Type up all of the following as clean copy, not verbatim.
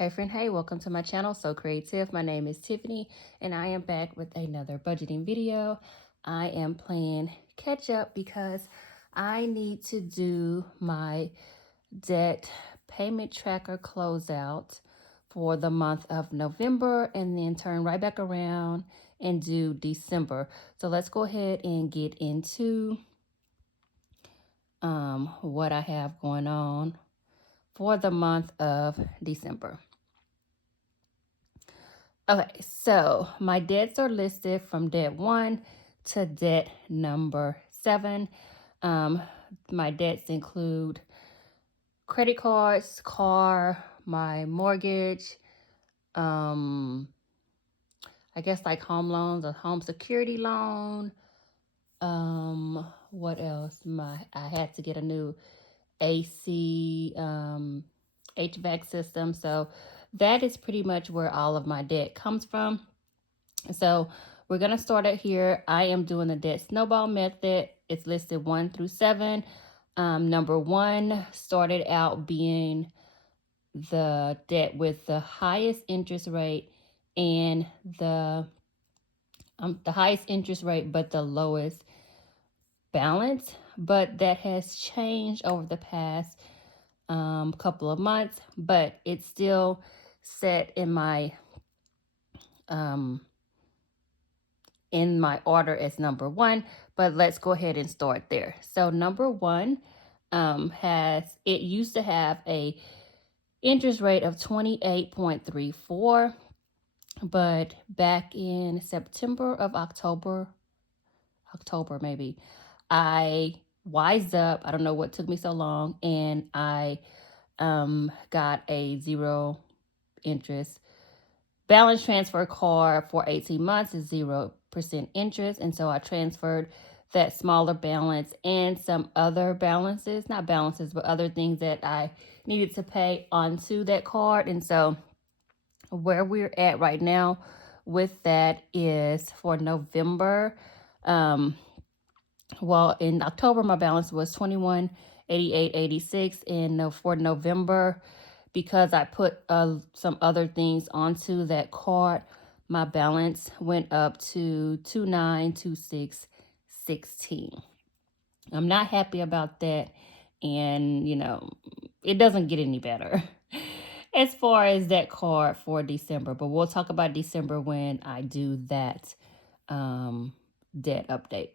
Hey friend, hey, welcome to my channel, So Creative. My name is Tiffany and I am back with another budgeting video. I am playing catch up because I need to do my debt payment tracker closeout for the month of November and then turn right back around and do December. So let's go ahead and get into what I have going on for the month of December. Okay, so my debts are listed from debt 1 to debt number 7. Um, my debts include credit cards, car, my mortgage, um, I guess like home loans, a home security loan. What else? I had to get a new AC, HVAC system. So that is pretty much where all of my debt comes from. So we're going to start it here. I am doing the debt snowball method. It's listed 1 through 7. Number 1 started out being the debt with the highest interest rate and the highest interest rate, but the lowest balance. But that has changed over the past couple of months, but it's still set in my order as number 1, but let's go ahead and start there. So number 1 it used to have a interest rate of 28.34, but back in October maybe, I wised up. I don't know what took me so long, and I got a zero interest balance transfer card for 18 months is 0% interest. And so I transferred that smaller balance and some other balances, not balances, but other things that I needed to pay onto that card. And so where we're at right now with that is for November. Well, in October, my balance was 2188.86, and for November, because I put some other things onto that card, my balance went up to 2926.16. I'm not happy about that, and it doesn't get any better as far as that card for December. But we'll talk about December when I do that debt update.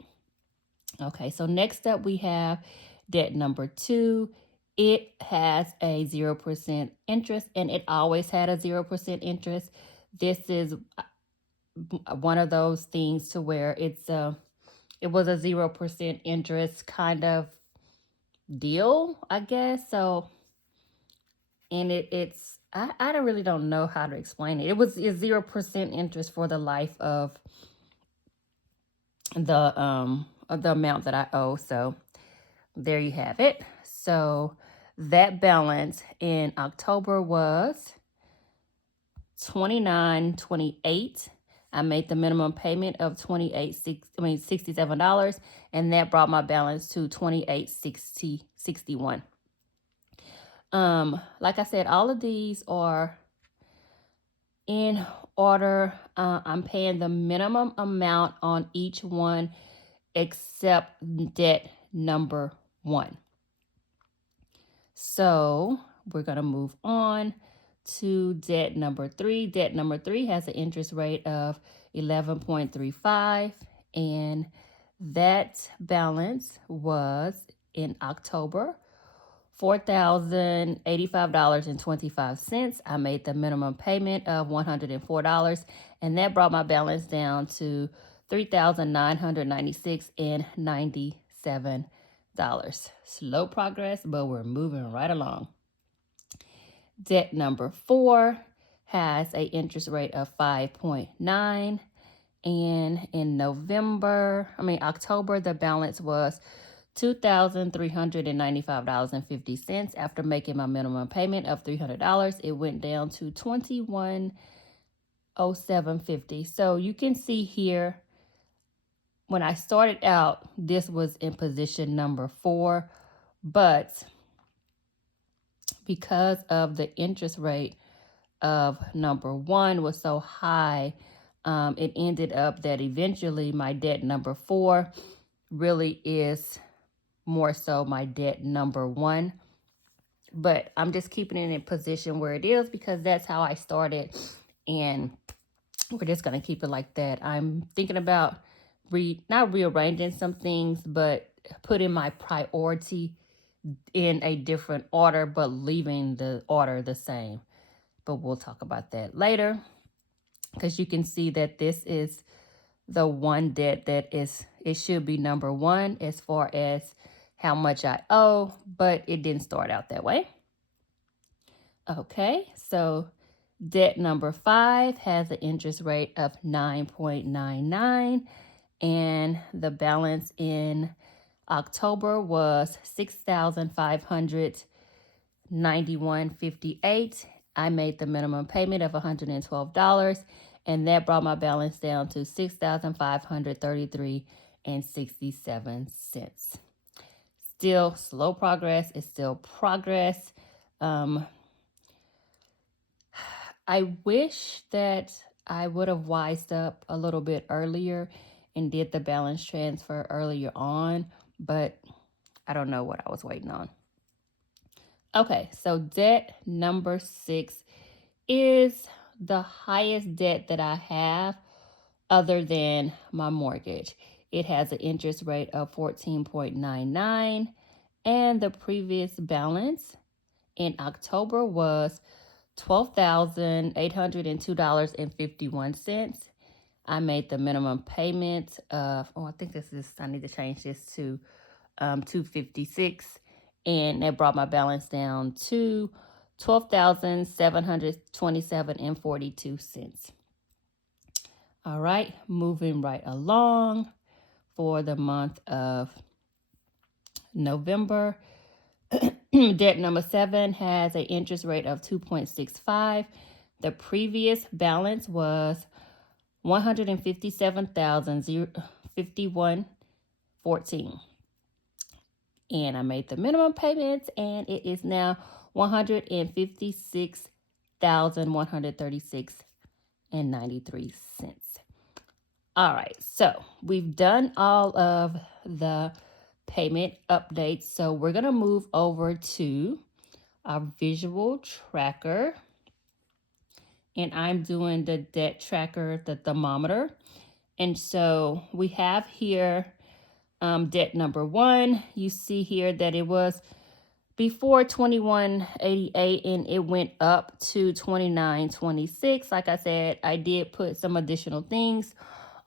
Okay, so next up we have debt number 2. It has a 0% interest, and it always had a 0% interest. This is one of those things to where it was a 0% interest kind of deal, I guess. So, and I really don't know how to explain it. It was a 0% interest for the life of the amount that I owe. So there you have it. So that balance in October was $29.28. I made the minimum payment of $67, and that brought my balance to $28.61. Like I said, all of these are in order. I'm paying the minimum amount on each one except debt number 1. So we're going to move on to debt number 3. Debt number 3 has an interest rate of 11.35, and that balance was in October $4,085.25. I made the minimum payment of $104, and that brought my balance down to $3,996.97. Slow progress, but we're moving right along. Debt number 4 has an interest rate of 5.9, and in October, the balance was $2,395.50. After making my minimum payment of $300, it went down to $2107.50. So you can see here, when I started out, this was in position number 4, but because of the interest rate of number one was so high, it ended up that eventually my debt number four really is more so my debt number one. But I'm just keeping it in position where it is because that's how I started. And we're just going to keep it like that. I'm thinking about not rearranging some things, but putting my priority in a different order, but leaving the order the same. But we'll talk about that later, because you can see that this is the one debt that it should be number one as far as how much I owe, but it didn't start out that way. Okay, so debt number 5 has an interest rate of 9.99, and the balance in October was $6,591.58. I made the minimum payment of $112, and that brought my balance down to $6,533.67. Still slow progress. It's still progress. I wish that I would have wised up a little bit earlier and did the balance transfer earlier on, but I don't know what I was waiting on. Okay, so debt number 6 is the highest debt that I have other than my mortgage. It has an interest rate of 14.99, and the previous balance in October was $12,802.51. I made the minimum payment of, I need to change this to $256, and that brought my balance down to $12,727.42. All right, moving right along for the month of November. Debt number 7 has an interest rate of 2.65. The previous balance was $157,051.14. And I made the minimum payments, and it is now $156,136.93. All right, so we've done all of the payment updates. So we're going to move over to our visual tracker. And I'm doing the debt tracker, the thermometer. And so we have here debt number 1. You see here that it was before 2188 and it went up to 2926. Like I said, I did put some additional things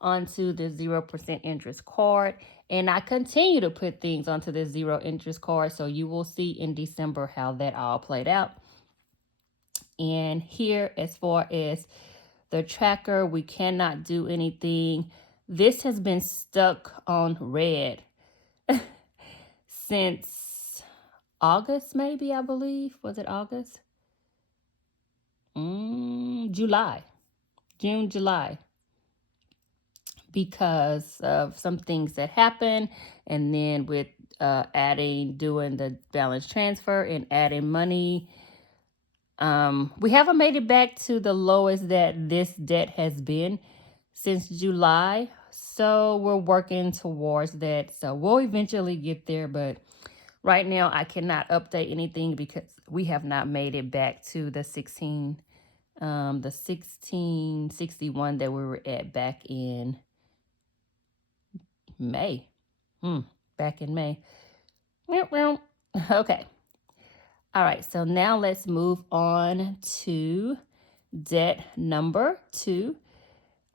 onto the 0% interest card, and I continue to put things onto the 0 interest card. So you will see in December how that all played out. And here, as far as the tracker, we cannot do anything. This has been stuck on red since August, maybe, I believe. Was it August? July. June, July. Because of some things that happened, and then with doing the balance transfer and adding money, we haven't made it back to the lowest that this debt has been since July. So we're working towards that. So we'll eventually get there, but right now I cannot update anything because we have not made it back to the 1661 that we were at back in May. Back in May. Okay. All right. So now let's move on to debt number 2.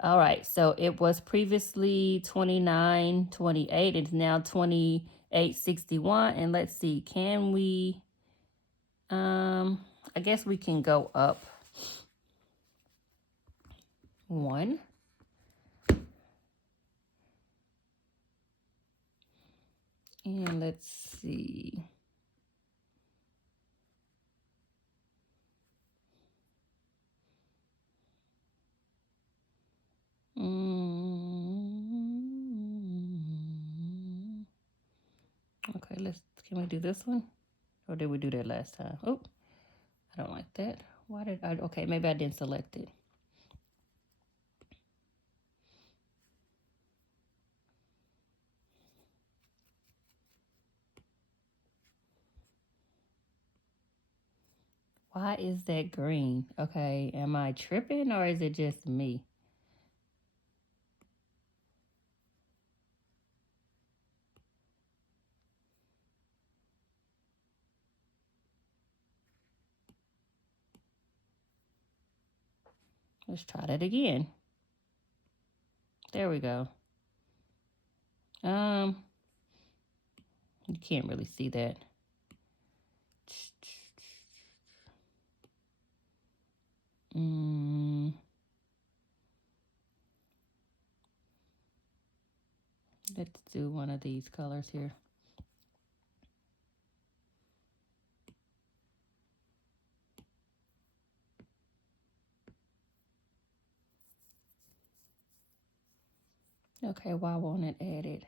All right. So it was previously 2928. It's now 2861. And let's see. Can we? I guess we can go up 1. And let's see. Okay, can we do this one? Or did we do that last time? Oh, I don't like that. Why did I, okay, maybe I didn't select it. Why is that green? Okay, am I tripping or is it just me? Let's try that again. There we go. You can't really see that. Let's do one of these colors here. Okay, why won't it add it?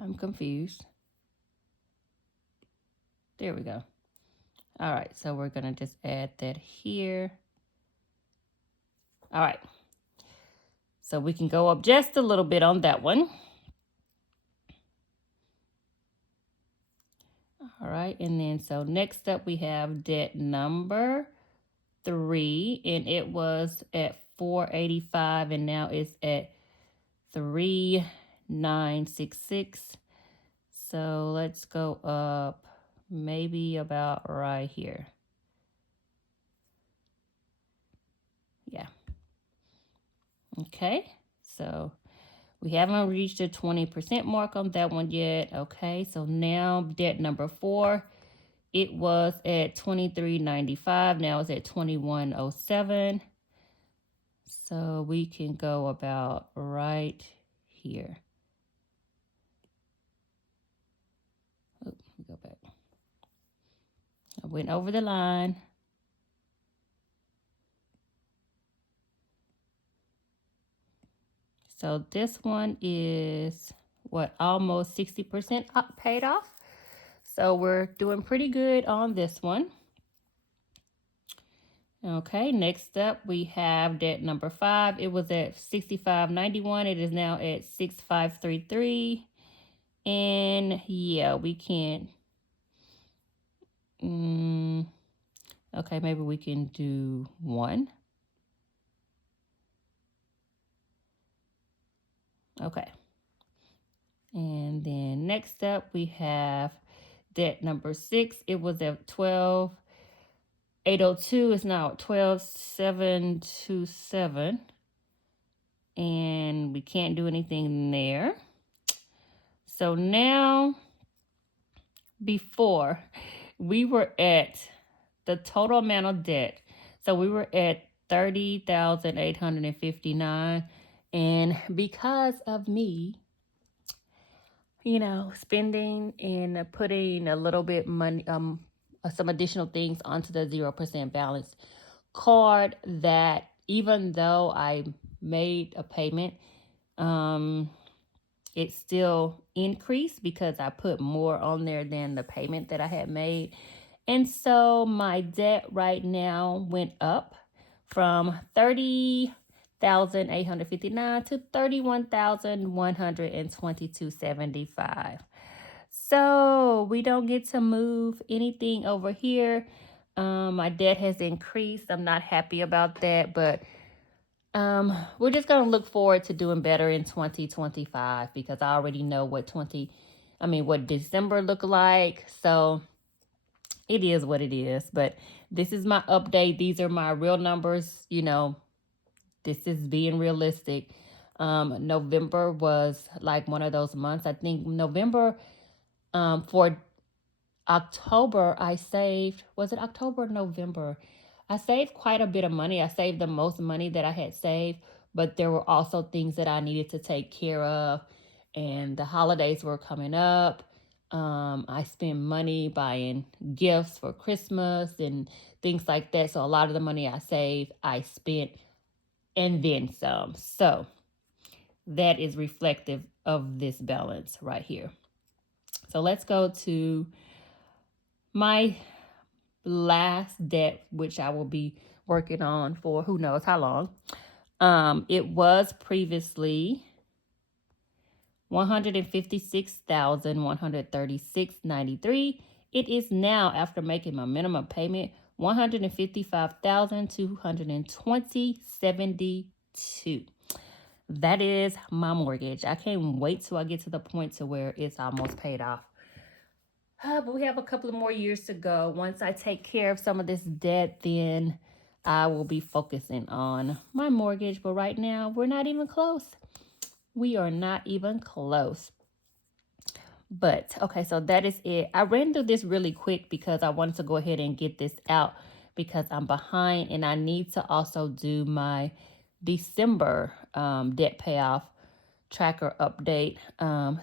I'm confused. There we go. All right, so we're gonna just add that here. All right. So we can go up just a little bit on that one. All right, and then so next up we have debt number 3, and it was at 485, and now it's at 3966. So let's go up maybe about right here. Yeah. Okay, so we haven't reached the 20% mark on that one yet. Okay, so now debt number 4, it was at 2395. Now it's at 2107. So we can go about right here. Oh, let me go back. I went over the line. So this one is what, almost 60% paid off. So we're doing pretty good on this one. Okay, next up we have debt number 5. It was at 6591. It is now at 6533. And yeah, we can't. Okay, maybe we can do 1. Okay. And then next up we have debt number 6. It was at 12,802. It's now at 12,727. And we can't do anything there. So now, before, we were at the total amount of debt. So we were at 30,859. And because of me, spending and putting a little bit money, some additional things onto the 0% balance card, that even though I made a payment, it still increased because I put more on there than the payment that I had made. And so my debt right now went up from 30,859 to 31,122.75. So we don't get to move anything over here. My debt has increased. I'm not happy about that, but we're just gonna look forward to doing better in 2025 because I already know what December looked like. So it is what it is. But this is my update. These are my real numbers. This is being realistic. November was like one of those months. I think November, for October, I saved, was it October or November? I saved quite a bit of money. I saved the most money that I had saved, but there were also things that I needed to take care of, and the holidays were coming up. I spent money buying gifts for Christmas and things like that. So a lot of the money I saved, I spent and then some. So that is reflective of this balance right here. So let's go to my last debt, which I will be working on for who knows how long. It was previously $156,136.93. It is now, after making my minimum payment, $155,220.72. That is my mortgage. I can't wait till I get to the point to where it's almost paid off. But we have a couple of more years to go. Once I take care of some of this debt, then I will be focusing on my mortgage. But right now, we're not even close. We are not even close. But okay, so that is it. I ran through this really quick because I wanted to go ahead and get this out because I'm behind, and I need to also do my December debt payoff tracker update.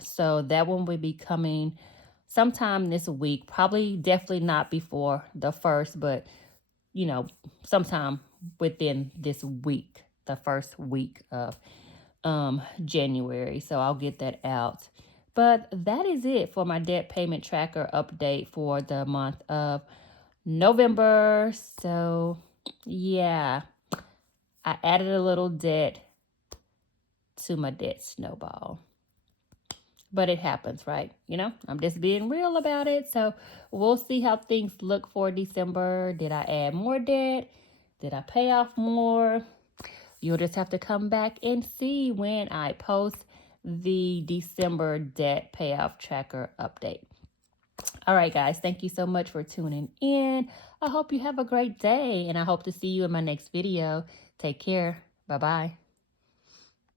So that one will be coming sometime this week. Probably definitely not before the first, but sometime within this week, the first week of January. So I'll get that out. But that is it for my debt payment tracker update for the month of November. So yeah, I added a little debt to my debt snowball. But it happens, right? I'm just being real about it. So we'll see how things look for December. Did I add more debt? Did I pay off more? You'll just have to come back and see when I post the December debt payoff tracker update. All right, guys, thank you so much for tuning in. I hope you have a great day, and I hope to see you in my next video. Take care. Bye-bye.